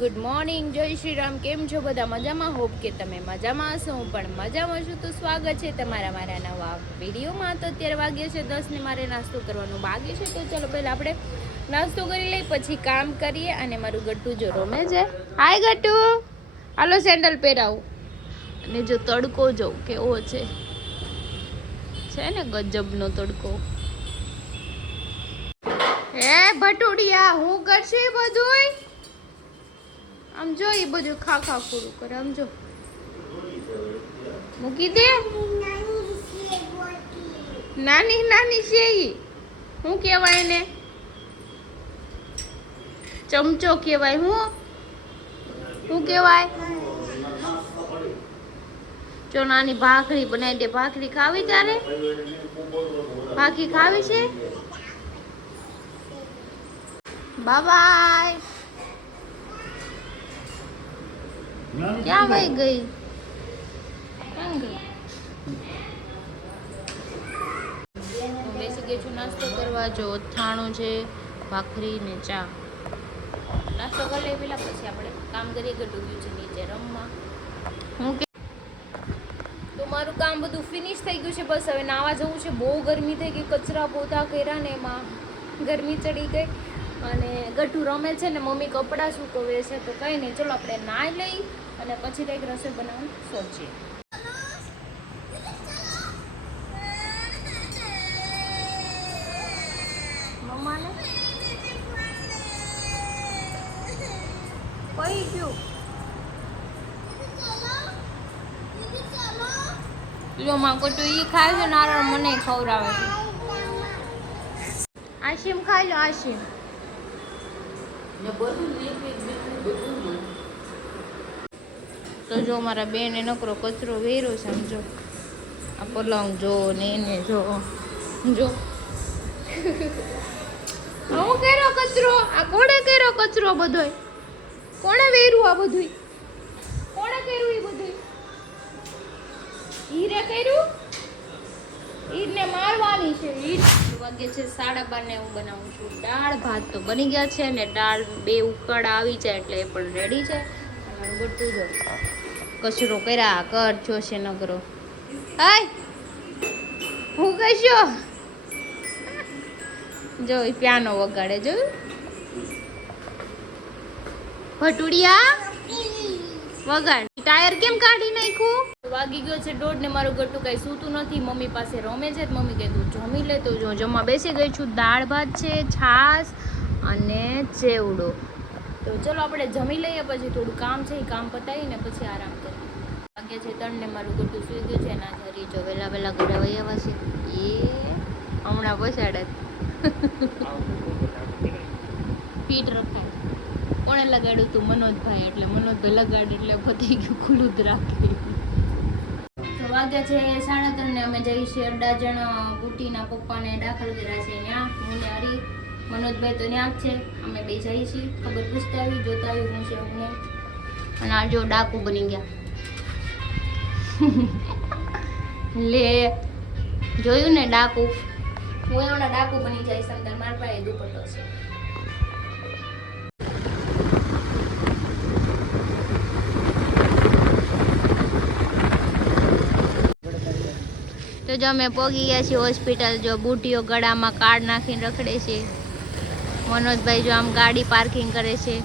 Good morning, જય શ્રી રામ. કેમ છો બધા? મજામાં? હોપ કે તમે મજામાં હશો. હું પણ મજામાં છું. તો સ્વાગત છે તમારા મારા નવા વિડીયોમાં. તો અત્યારે વાગ્યા છે 10 ને મારે નાસ્તો કરવાનું બાકી છે. તો ચલો પહેલાં આપણે નાસ્તો કરી લઈએ, પછી કામ કરીએ. અને મારું ગટ્ટુ જો રમે છે. હાય ગટ્ટુ, હાલો સેન્ડલ પહેરાવું. અને જો તડકો જો કેવો છે ને ગજબનો તડકો. હે ભટુડિયા, હું કરશે બધુંય? આમ જો એ બધું ખા પૂરું કરે. આમ જો મૂકી દે. નાની નાની છે ઈ. શું કહેવાય એને? ચમચો કહેવાય. શું કહેવાય? જો નાની ભાખરી બનાવી દે. ભાખરી ખાવી તારે? ભાખરી ખાવી છે? બાય. ક્યાં વહી ગઈ? બેસી ગઈ છું નાસ્તો કરવા. જો અથાણું છે, ભાખરી ને ચા. નાસ્તો કરી લઈએ પેલા, પછી આપણે કામ કરીએ. ગટુ ગયું છે નીચે રમવા. હું કે તો મારું કામ બધું ફિનિશ થઈ ગયું છે. બસ હવે નાવા જવું છે. બહુ ગરમી થઈ ગઈ. કચરા પોતા કર્યા ને એમાં ગરમી ચડી ગઈ. અને ગઠ્ઠુ રમે છે ને મમ્મી કપડાં સૂકવે છે. તો કંઈ નહીં, ચલો આપણે નાહી લઈ અને પછી કંઈક રસોઈ બનાવવાનું સોચીએ. મમ્માને કઈ ગયું? લો માં ગટ્ટુ ઈ ખાય છે, નારણ મને ખવડાવે છે. આશિમ ખાઈ લો, આશિમ. તો જો મારા બેને નકરો કચરો વેર્યો છે. સમજો આ પલંગ જો ને એને જો હું કર્યો કચરો? આ કોણે કર્યો કચરો બધોય? કોણે વેર્યું આ બધું? કોણે કર્યું એ બધું? હીરે કર્યું? હીરને મારવાની છે. હીર વાગે છે 12:30 ને હું બનાવું છું દાળ ભાત. તો બની ગયા છે ને દાળ બે ઉકળ આવી જાય એટલે એ પણ રેડી છે. અને ગટ્ટુ જો કચરો કર્યા કર જોશે નગરો. હાય હું કહેશો? જો પિયાનો વગાડે. જોયું ભટુડિયા વગાડ. ટાયર કેમ કાઢી નાખ્યું? વાગી ગયો છે 1:30 ને મારું ગટ્ટુ કઈ સૂતું નથી. મમ્મી પાસે રમે છે. મમ્મી કહે તું જમી લે. તો જો જમવા બેસી ગઈ છું. દાળ ભાત છે, છાશ અને ચેવડો. તો ચલો આપણે જમી લઈએ, પછી થોડું કામ છે એ કામ પતાવીને પછી આરામ કરીએ. વાગ્યા છે 3 ને મારું ગટ્ટુ સૂઈ ગયું છે. ના જરી જો વહેલા ઘરે વહી આવ્યા છે. એ હમણાં પછાડે ફીટ રખાય. કોણે લગાડ્યું તું? મનોજભાઈ. એટલે મનોજભાઈ લગાડ એટલે પતી ગયું, ખુલ્લું જ રાખે. તો વાગ્યા છે 3:30 ને અમે જઈએ છીએ અડાજણ. બુટીના પપ્પાને દાખલ કર્યા છે ત્યાં. હું ને હરી, મનોજભાઈ તો ત્યાં જ છે. અમે બે જઈએ છીએ. ખબર પૂછતા આવી, જોતા આવી હું છે અમને. અને આ જો ડાકુ બની ગયા. લે જોયું ને ડાકુ? હું એવડા ડાકુ બની જઈશ. અંદર મારા પાસે દુપટ્ટો છે. તો જો અમે પહોંચી ગયા છીએ હોસ્પિટલ. જો બુટીઓ ગળામાં કાર્ડ નાખીને રખડે છે. મનોજભાઈ જો આમ ગાડી પાર્કિંગ કરે છે.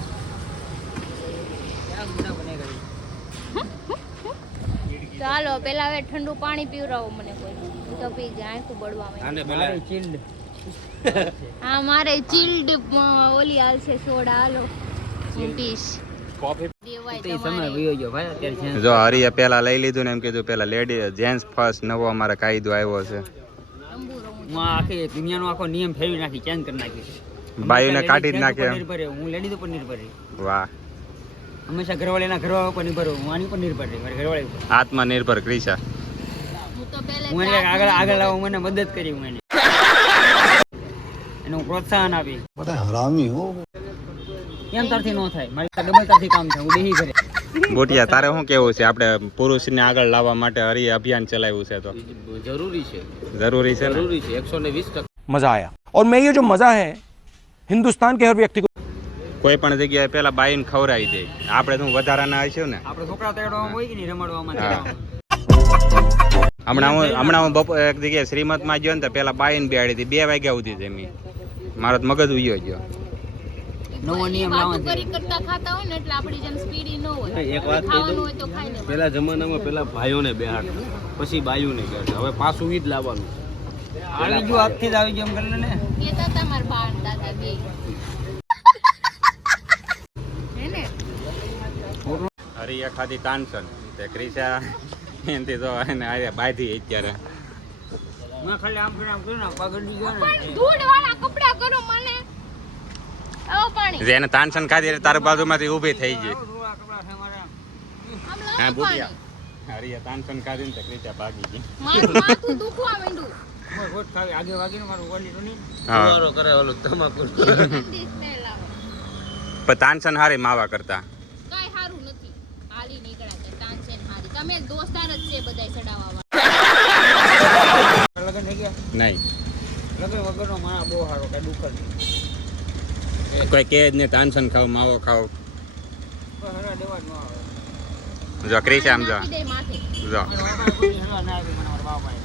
ચાલો પેલા હવે ઠંડુ પાણી પીવડાવો મને કોઈ. તો પી જાય, આંખું બળવા. હા મારે ચિલ્ડ ઓલી હાલશે સોડા. હાલો હું પીશ. જો હરીએ પેલા લઈ લીધું ને એમ કીધું પેલા લેડી જેન્ટ્સ ફર્સ્ટ. નવો અમારે કાયદો આવ્યો છે. હું આખી દુનિયાનો આખો નિયમ ફેરવી નાખી, ચેન્જ કરી નાખી. બાયુને કાઢી જ નાખે. હું લેડીઝ ઉપર નિર્ભર રહી. વાહ. હંમેશા ઘરવાળીના ઘરવાળા ઉપર નિર્ભર હું. આની ઉપર નિર્ભર રહી, મારી ઘરવાળી ઉપર. આત્મનિર્ભર ક્રિશા. હું એને આગળ લાવવા મને મદદ કરી. હું એને હું પ્રોત્સાહન આપી. હરામી હો. એમ તારથી ન થાય. મારી ડબલ તારથી કામ થાય. હું દેહી કરે. બોટિયા તારે શું કેવું છે? આપણે પુરુષને આગળ લાવવા માટે હરી અભિયાન ચલાવ્યું છે. તો जरूरी है 120%. 120%. मजा आया और मैं ये जो मजा है हिंदुस्तान के हर व्यक्ति को કોઈ પણ જગ્યાએ પેલા બાઈને ખવડાવી દે. આપણે તો વધારાના હશું ને. આપણે છોકરા તેડવામાં હોય કે નહીં રમાડવામાં હા. તેડવામાં. હમણાં હું બપોર એક જગ્યાએ શ્રીમતમાં ગયો ને તો પેલા બાઈને બેહાડી હતી 2 વાગ્યા સુધી જમી. મારો તો મગજ ઉયો ગયો. નવો નિયમ લાવવાનો છે. કરતા ખાતા હોય ને એટલે આપણી જેમ સ્પીડી ન હોય. એક વાત કહી ખાવાનું દઉં, હોય તો ખાઈ લેવાનું. પેલા જમાનામાં પેલા ભાઈઓને બેહાડતા, પછી બાયુને બેહાડતા. હવે પાછું ઈ જ લાવવાનું. આવી ગયું આજથી જ આવી ગયું એમ કરી લે ને. કહેતા હતા મારા બા અને દાદા બે. હે ને? હરિયા ખાધી તાનસન તે ક્રિશા એનથી તો એને આયા બાંધી અત્યારે. મેં ખાલી આમ કર્યું ને પગડી ગયો ને. પણ ધૂળવાળા કપડા કરો મને. આવો પાણી. જેને તાનસન ખાધી એટલે તારી બાજુમાંથી ઊભી થઈ ગઈ. થોડા કપડા છે મારા. આમ લાવો હા પાણી. ભૂખ્યા હરિયા તાનસન ખાધી ને તો ક્રિશા ભાગી ગઈ. મારું માથું દુખવા માંડ્યું. મોય ગોઠ ખાવી આગે વાગીને મારું ઓલી તો નહીં. હા ફુવારો કરે ઓલું તમાકુ. ગંદી સ્મેલ આવે. પણ તાનસન હારી માવા કરતા. કાંઈ સારું નથી. હાલી નીકળ્યા છે તાનસેન હારી. તમે દોસ્તાર જ છે બધાય સડાવવા. લગન થઈ ગયા. નહીં લગન વગરનો માણા બહુ સારો કઈ દુઃખ જ નહીં. કોઈ કહે જ નહીં તાનસન ખાવ માવો ખાવ. કોઈ હરવા દેવા જ ન આવે. જો ક્રિશા આમ જો નાખી દે માથે. જો કોઈ હરવા ના આવી મને મારા બાપાએ.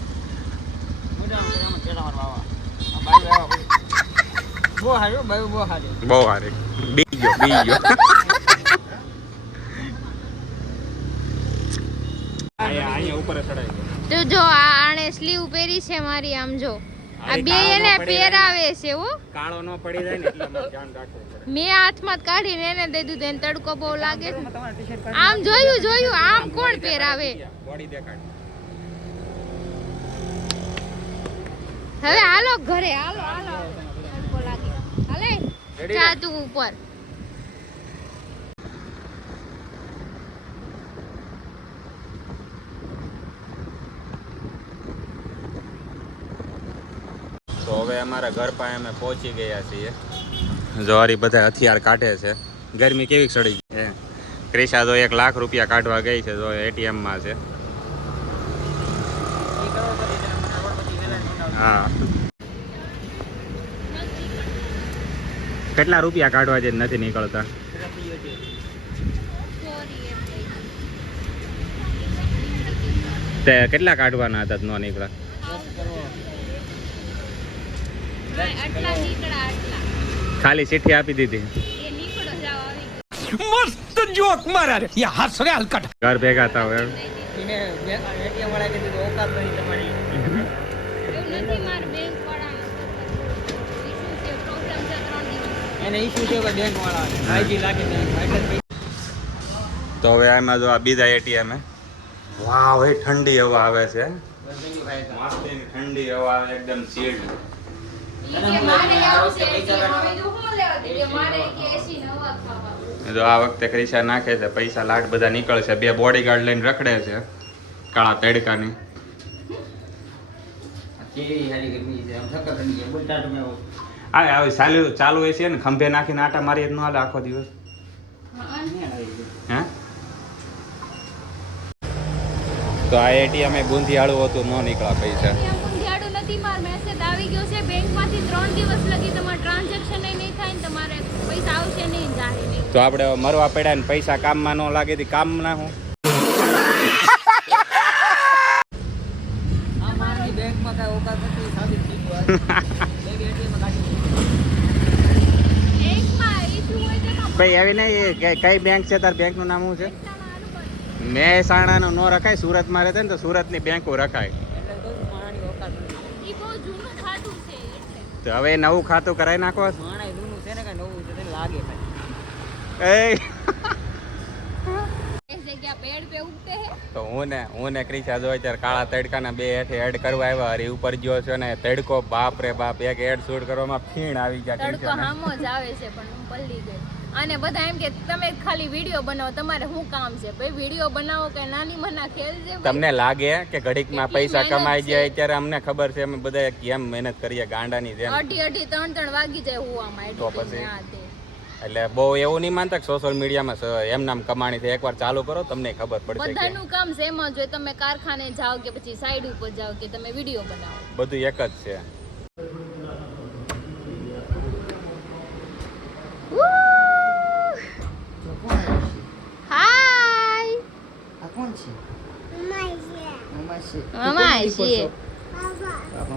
મોઢામાં કરીને આમ ચેડા મારા બાવા. આ બાઈ આવ્યા પછી. બહુ સારું બાઈ બહુ સારી. બહુ હારી બી ગયો અહીંયા ઉપર ચડાઈ ગયો. તો જો આ આણે સ્લીવ પહેરી છે મારી આમ જો આ બે એને પહેરાવે છે હો કાળો ન પડી જાય ને એટલે મારે ધ્યાન રાખવું પડે. મેં હાથમાં જ કાઢીને એને દઈ દીધું એને તડકો બહુ લાગે છે. આમ જોયું આમ કોણ પહેરાવે બોડી દેખાડ. હવે હાલો ઘરે હાલો તડકો લાગે હાલે જા તું ઉપર તો હવે અમારા ઘર પાસે અમે પહોંચી ગયા છીએ. જો હરી બધા હથિયાર કાઢે છે. ગરમી કેવી સડી ગઈ છે. ક્રિશા તો 1 લાખ રૂપિયા કાઢવા ગઈ છે. જો ATM માં છે. હા કેટલા રૂપિયા કાઢવા છે નથી નીકળતા. તે કેટલા કાઢવાના હતા ન નીકળ્યા. આટલા નીકળા આટલા ખાલી ચિઠ્ઠી આપી દીધી. એ નીકળો જાવ આવી मस्त जोक मारा रे ये हंस रहे हलकट ઘર ભેગા થાવ એમ. એને ATM વાળા કીધું કે ઓકાત નહીં તમારી. એવું નથી માર બેંક વાળાનો ઇશ્યુ છે પ્રોબ્લેમ છે 3 દિવસ એને ઈશ્યુ છે કે બેંક વાળા આઈજી લાગે છે એટલે તો હવે આમાં જો આ બીજા ATM હે. વાવ એ ઠંડી હવા આવે છે. મસ્ત એની ઠંડી હવા આવે એકદમ ચીલ્ડ. કે મારે આવશે હવે તો હું લેવા દે મારે કે એસી નવા ખાવા જો આ વખતે ક્રિશા નાખે છે પૈસા લાખ બધા નીકળશે. 2 બોડીગાર્ડ લઈને રખડે છે કાળા તડકાની. કેવી હારી ગરમી છે આમ થકર રહી ગયા બોલતા તમે આવે ચાલુ હોય છે ને ખંભે નાખીને આટા મારી જ ન હાલે આખો દિવસ. હે તો આ ATM એ ગુંથી હાળું હતું ન નીકળ્યા પૈસા. ઊંધિયાડું નથી માર મેસેજ આવી ગયો છે બેંકમાંથી 3 દિવસ લગી તમારું ટ્રાન્ઝેક્શન નહીં થાય ને તમારે પૈસા આવશે નહીં જાહે નહીં. તો આપણે મરવા પડ્યા ને પૈસા કામમાં ન લાગે તો કામ ના હું. આ મારી બેંકમાં કાંઈ ઓકાત નથી સાબિત થઈ ગયું આજ. બે ATM કાઢી બેંકમાં ઇશ્યુ હોય તો એમાં ભાઈ એવી નહીં કઈ બેંક છે તાર બેંક નું નામ શું છે. મહેસાણાનું ન રખાય સુરતમાં રહેતા ને તો સુરતની બેંકો રખાય. એટલે કહું છું માણાની ઓકાત નથી. ઈ બહુ જૂનું ખાતું છે એટલે તો હવે નવું ખાતું કરાવી નાખો. માણા જૂનું છે ને કાંઈ નવું છે તેને લાગે કાંઈ. એ એક જગ્યા પેડ पे ઉગતે હે તો હું ને ક્રિશા જો અત્યારે કાળા તડકાના 2 હેઠે એડ કરવા આવ્યા. હરી ઉપર ગયો છે ને તડકો બાપ રે બાપ એક એડ શૂટ કરવામાં ફીણ આવી ગયા તડકો ક્રિશાને. હામો જ આવે છે પણ હું પલ્લી ગઈ અને બધા એમ કે તમે ખાલી વિડિયો બનાવો તમારે શું કામ છે ભાઈ વિડિયો બનાવો કે નાની મના ખેલ છે ભાઈ. તમને લાગે કે ઘડીકમાં કેટલી પૈસા મહેનત કમાઈ છે. જાય અત્યારે અમને ખબર છે અમે બધા કેમ મહેનત કરીએ ગાંડાની જેમ. અઢી 3 વાગી જાય હું આમાં તો editing પછી? ને આ તે. એટલે બહુ એવું નહીં માનતા કે સોશિયલ મીડિયામાં એમ નામ કમાણી છે. એકવાર ચાલુ કરો તમને ખબર પડશે કે બધાનું કામ સેમ જ હોય તમે કારખાને જાઓ કે પછી સાઈડ ઉપર જાઓ કે તમે વિડિયો બનાવો બધું એક જ છે. Woo! મમ્મા છીએ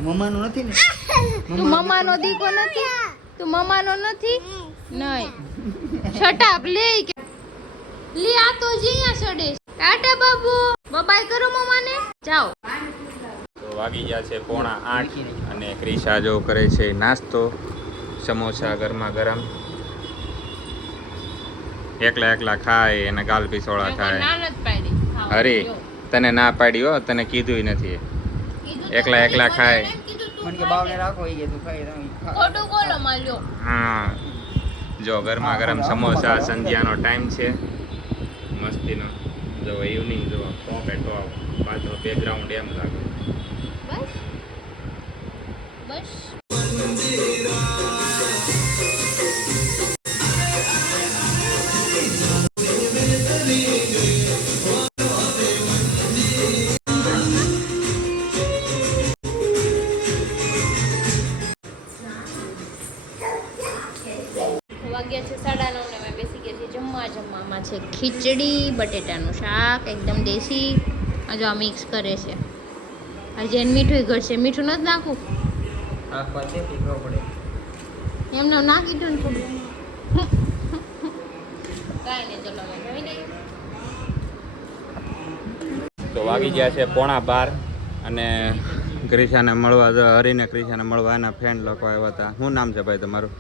મમ્માનો નથી ને તું મમ્માનો દીકો નથી તું મમ્માનો નથી નહીં છટાપ લે લે આ તો જીયા ચડે ટાટા બાબુ બાય કરો મમ્માને જાઓ તો વાગી ગયા છે 7:45 અને ક્રિશા જો કરે છે નાસ્તો સમોસા ગરમા ગરમ એકલા ખાય અને ગાલ પીસોળા થાય ના નથી પાડી અરે તને ના પાડી હો તને કીધું નથી એકલા ખાય મને કે બાવને રાખો ઈ કે તું ખાઈ તમે ખોટું બોલો માલ્યો હા જો ગરમા ગરમ સમોસા સંધ્યાનો ટાઈમ છે મસ્તીનો જો ઇવનિંગ જો ટોપે ટોપ પાછળ બેકગ્રાઉન્ડ એમ લાગે બસ વાગ્યા છે 9:30 ને મેં બેસી ગયા છે જમવામાં છે ખીચડી બટેટાનું શાક એકદમ દેશી જો આ મિક્સ કરે છે હજી એને મીઠું ઘટશે મીઠું નથી નાખવું આ પાસે પીવો પડે એમને નાખી દો ને થોડું કાંઈ નહીં ચલો અમે જમી લઈએ તો વાગી ગયા છે 11:15 અને ક્રિશાને મળવા હરીને ક્રિશાને મળવા એના ફ્રેન્ડ લોકો આવ્યા હતા શું નામ છે ભાઈ તમારું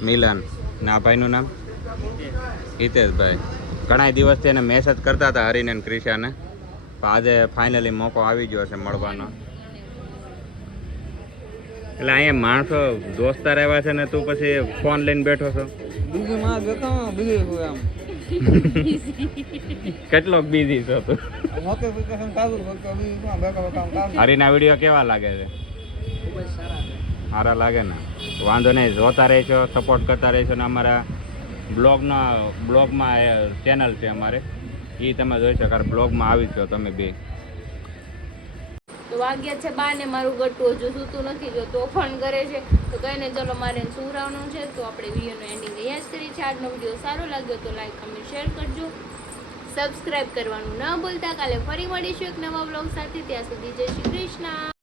મિલન ના ભાઈનું નામ હિતેશભાઈ ઘણા દિવસથી એને મેસેજ કરતા હતા હરીને અને ક્રિશાને પણ આજે ફાઇનલી મોકો આવી ગયો છે મળવાનો એટલે અહીંયા માણસો દોસ્તાર આવ્યા છે ને તું પછી ફોન લઈને બેઠો છો બીજું માં બેઠા બીજું આમ કેટલોક બિઝી છો તું મોકે વેકેશન ચાલુ વખતે બીજું બેઠા કામ કામ હરીના વિડીયો કેવા લાગે છે ખૂબ જ સારા છે સારા લાગે ને વાંધો નહીં જોતા રહેશો સપોર્ટ કરતા રહેશો ને અમારા બ્લોગમાં ચેનલ છે અમારે એ તમે જોઈ શકો બ્લોગમાં આવી છો તમે બે તો વાગ્યા છે 12 ને મારું ગટ્ટું હજુ સૂતું નથી જો તોફાન કરે છે તો કઈ નહીં ચલો મારે સુવરાવવાનું છે તો આપણે વિડીયોનો એન્ડિંગ અહીંયા જ કરી છે આજનો વિડીયો સારો લાગ્યો તો લાઈક કમેન્ટ શેર કરજો સબસ્ક્રાઇબ કરવાનું ન ભૂલતા કાલે ફરી મળીશું એક નવા બ્લોગ સાથે ત્યાં સુધી જય શ્રી કૃષ્ણ